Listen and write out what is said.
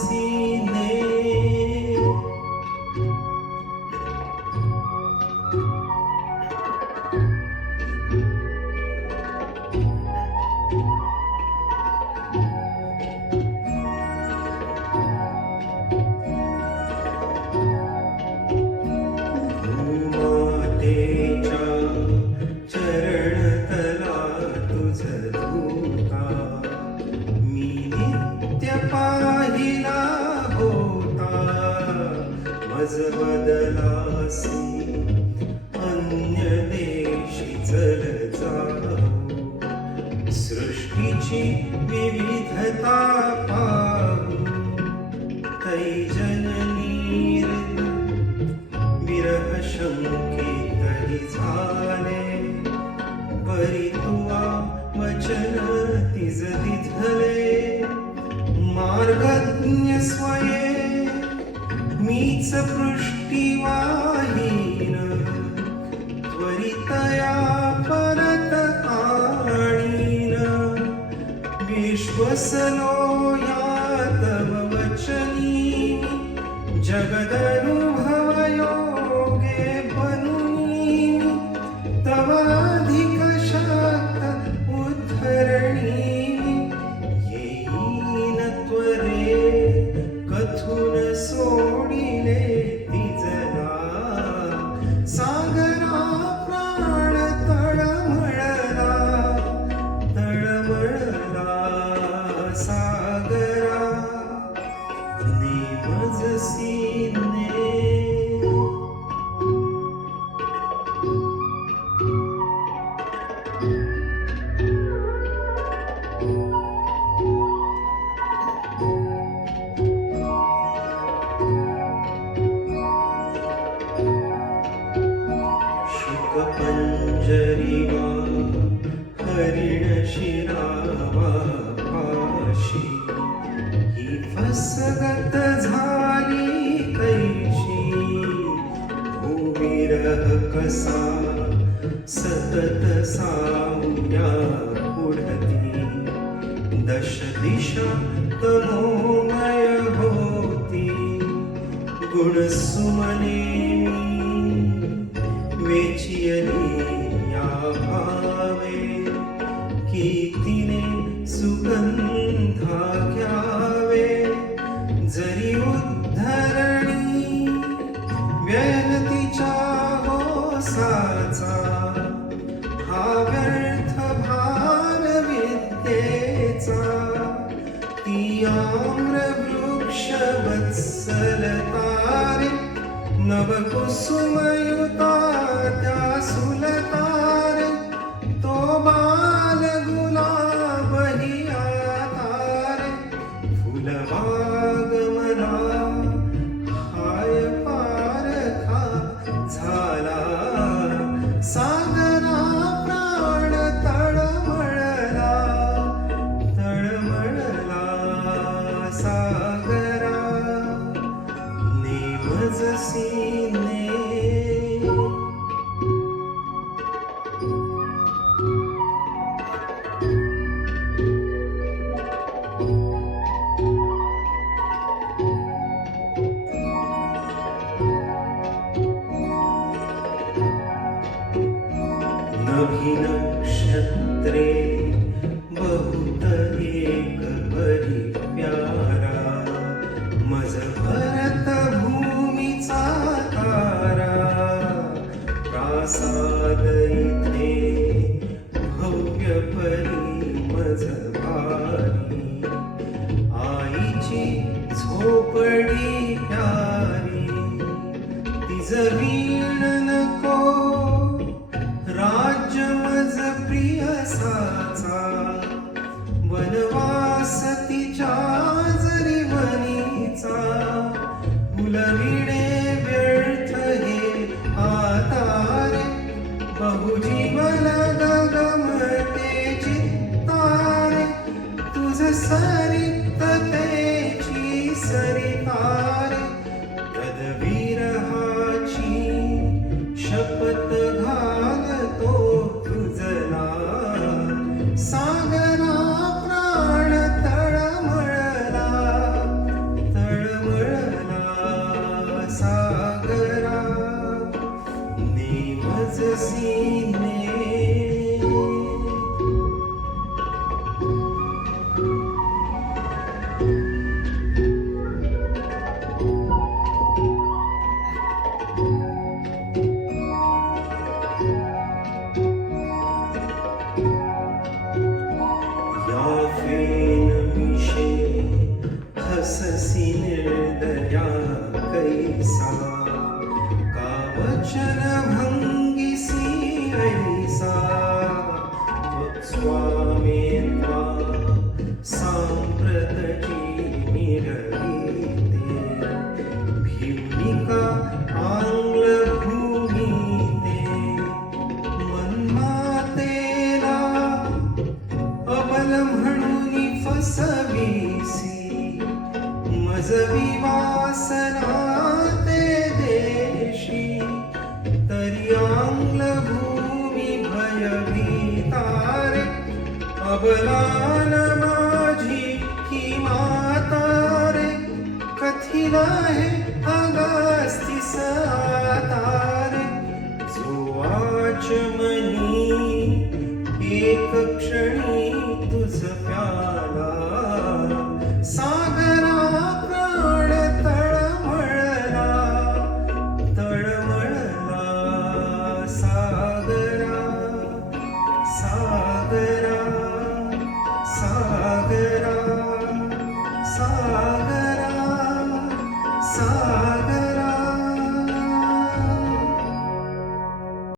सीने भूमातेच्या चरणतला तुझ धुता मी नित्य पाहिला होता मज बदलासी अन्य देशी चल जाऊ सृष्टीची विविधता पाहू तैजननी विरह शंकितही झाले परी तुवा वचन तिज दिधले मार्गज्ञ स्वये मीच पृष्ठीवाहीन त्वरितया परत आणीन विश्वसलो या तव वचनी जगदनुभवयोगे बनुनी तव अधिक शक्त उद्धरणी येईन त्वरे कथून सोडिले तिजला सागरा प्राण तळमळला सागरा निमज सीने शुकपंजरीवा हरिण शिरावा पाशी ही फसगत झाली कैशी भूविरह कसा सतत साऊया पुढती दश दिशा तमोमय होती गुणसुमने वेचियली या भावे कीर्तीने सुगंधा घ्यावे जरी उद्धरणी व्ययनतीच्या होसाचा हा व्यर्थ भार विद्येचा ती आम्रवृक्ष वत्सल तारे नवकुसुमयुता त्या सुलतारे तो बाल गुलाब ही तारे फुलबाग मला हाय पारखा झाला सागरा प्राण तळमळला सागरा निमज सीने नभी नक्षत्रे बहुत एक परी प्यारा मज भरत भूमीचा तारा प्रासाद इथे भव्य परी मज भारी आईची झोपडी प्यारी तिज वीण नको राज्य मज प्रियसाचा वनवास तिच्या जरी वनीचा फुलविणे व्यर्थ हे आतारे बहुजीवन गगमते चित्तारे तुझ सरिततेची सरितारे तद्विरहाची कसी निर्दया कैसा, का वचन भंगिसी ऐसा, त्वत्स्वामित्वा सांप्रतची मिरविते, भिवनिका आंग्लभूमीते, मन्मातेला अबल म्हणून फसविसी, मजवी वासना ते देशी, तरी आंग्लभूमी भयभीतारे, अबलान माझी ही मातारे, कथिला हे अगास्तीस आतारे, जो आचमनी एक क्षणी तुझ प्याला, सागरा प्राण तळमळला, तळमळला सागरा, सागरा, सागरा, सागरा, सागरा.